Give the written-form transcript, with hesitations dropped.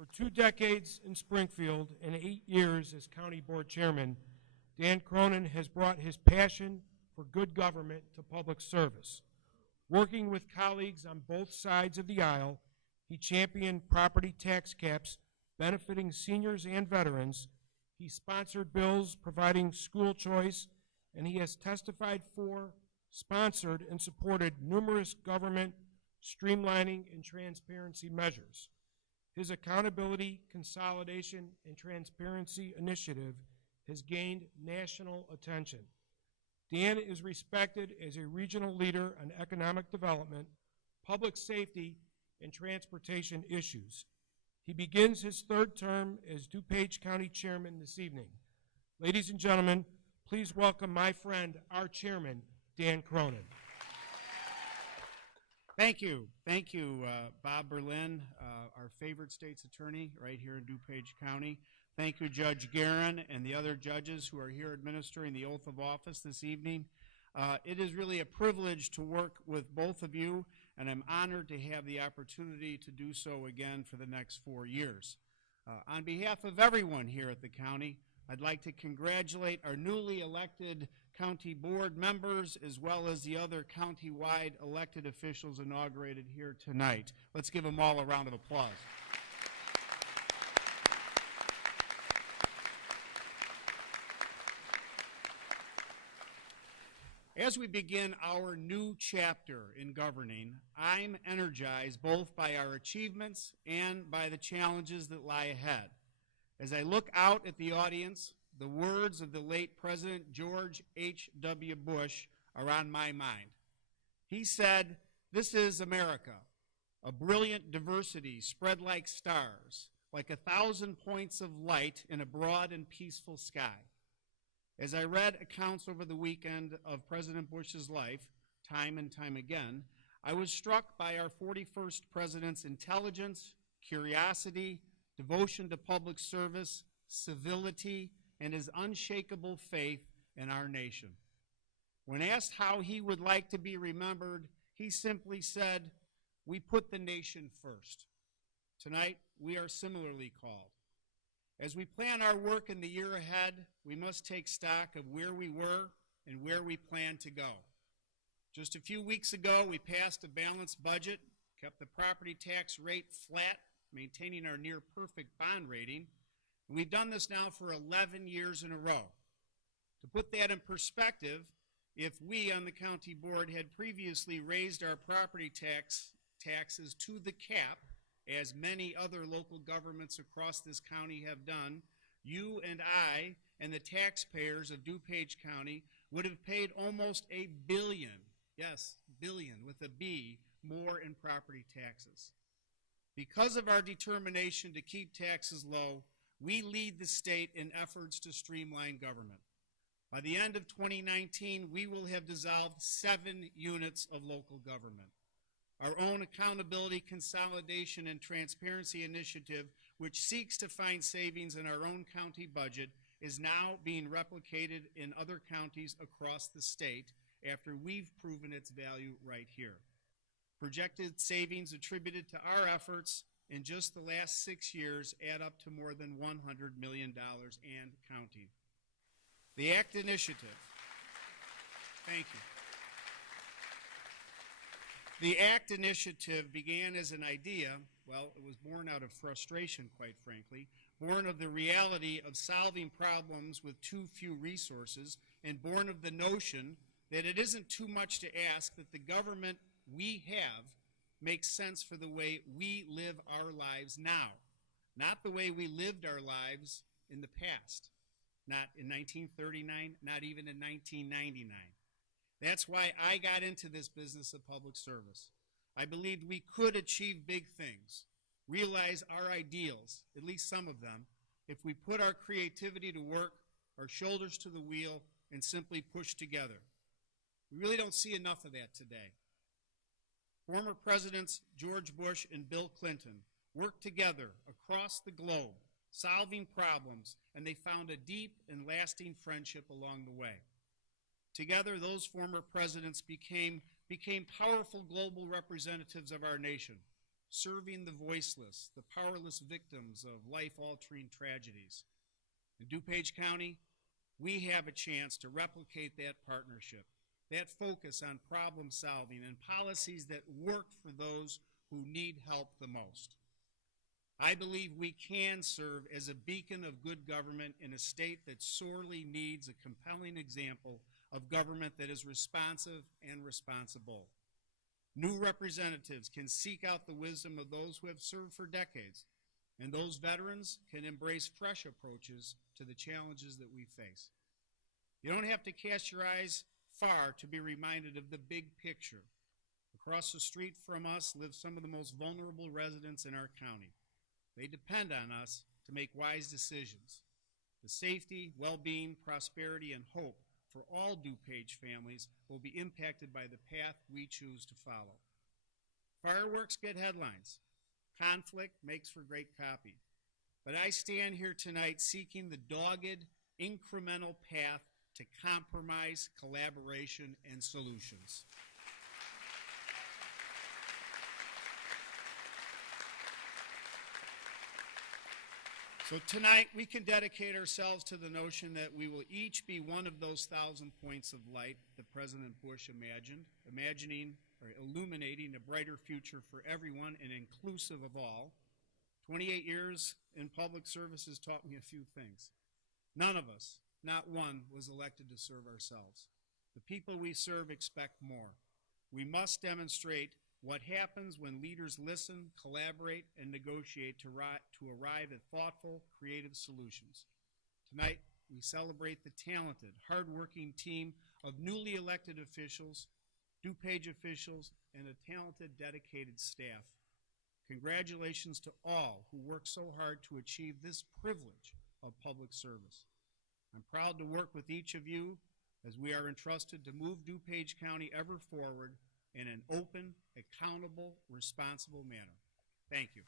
For 2 decades in Springfield and 8 years as County Board Chairman, Dan Cronin has brought his passion for good government to public service. Working with colleagues on both sides of the aisle, he championed property tax caps benefiting seniors and veterans. He sponsored bills providing school choice, and he has testified for, sponsored, and supported numerous government streamlining and transparency measures. His accountability, consolidation, and transparency initiative has gained national attention. Dan is respected as a regional leader on economic development, public safety, and transportation issues. He begins his 3rd term as DuPage County Chairman this evening. Ladies and gentlemen, please welcome my friend, our Chairman, Dan Cronin. Thank you. Thank you, Bob Berlin, our favorite state's attorney right here in DuPage County. Thank you, Judge Guerin, and the other judges who are here administering the oath of office this evening. It is really a privilege to work with both of you, and I'm honored to have the opportunity to do so again for the next 4 years. On behalf of everyone here at the county, I'd like to congratulate our newly elected county board members as well as the other county-wide elected officials inaugurated here tonight. Let's give them all a round of applause. As we begin our new chapter in governing, I'm energized both by our achievements and by the challenges that lie ahead. As I look out at the audience, the words of the late President George H.W. Bush are on my mind. He said, "This is America, a brilliant diversity spread like stars, like 1,000 points of light in a broad and peaceful sky." As I read accounts over the weekend of President Bush's life, time and time again, I was struck by our 41st President's intelligence, curiosity, devotion to public service, civility, and his unshakable faith in our nation. When asked how he would like to be remembered, he simply said, "We put the nation first." Tonight, we are similarly called. As we plan our work in the year ahead, we must take stock of where we were and where we plan to go. Just a few weeks ago, we passed a balanced budget, kept the property tax rate flat, maintaining our near-perfect bond rating, and we've done this now for 11 years in a row. To put that in perspective, if we on the county board had previously raised our property taxes to the cap, as many other local governments across this county have done, you and I and the taxpayers of DuPage County would have paid almost $1 billion, yes, billion with a B, more in property taxes. Because of our determination to keep taxes low, we lead the state in efforts to streamline government. By the end of 2019, we will have dissolved 7 units of local government. Our own accountability, consolidation, and transparency initiative, which seeks to find savings in our own county budget, is now being replicated in other counties across the state after we've proven its value right here. Projected savings attributed to our efforts in just the last 6 years add up to more than $100 million and counting. The ACT initiative, thank you. The ACT initiative began as an idea, well, it was born out of frustration, quite frankly, born of the reality of solving problems with too few resources, and born of the notion that it isn't too much to ask that the government we have makes sense for the way we live our lives now, not the way we lived our lives in the past, not in 1939, not even in 1999. That's why I got into this business of public service. I believed we could achieve big things, realize our ideals, at least some of them, if we put our creativity to work, our shoulders to the wheel, and simply push together. We really don't see enough of that today. Former Presidents George Bush and Bill Clinton worked together across the globe, solving problems, and they found a deep and lasting friendship along the way. Together, those former presidents became powerful global representatives of our nation, serving the voiceless, the powerless victims of life-altering tragedies. In DuPage County, we have a chance to replicate that partnership, that focus on problem solving and policies that work for those who need help the most. I believe we can serve as a beacon of good government in a state that sorely needs a compelling example of government that is responsive and responsible. New representatives can seek out the wisdom of those who have served for decades, and those veterans can embrace fresh approaches to the challenges that we face. You don't have to cast your eyes far to be reminded of the big picture. Across the street from us live some of the most vulnerable residents in our county. They depend on us to make wise decisions. The safety, well-being, prosperity, and hope for all DuPage families will be impacted by the path we choose to follow. Fireworks get headlines. Conflict makes for great copy. But I stand here tonight seeking the dogged, incremental path to compromise, collaboration, and solutions. So tonight, we can dedicate ourselves to the notion that we will each be one of those 1,000 points of light that President Bush imagined, illuminating a brighter future for everyone and inclusive of all. 28 years in public service has taught me a few things. None of us, not one, was elected to serve ourselves. The people we serve expect more. We must demonstrate what happens when leaders listen, collaborate, and negotiate to arrive at thoughtful, creative solutions. Tonight, we celebrate the talented, hardworking team of newly elected officials, DuPage officials, and a talented, dedicated staff. Congratulations to all who work so hard to achieve this privilege of public service. I'm proud to work with each of you as we are entrusted to move DuPage County ever forward in an open, accountable, responsible manner. Thank you.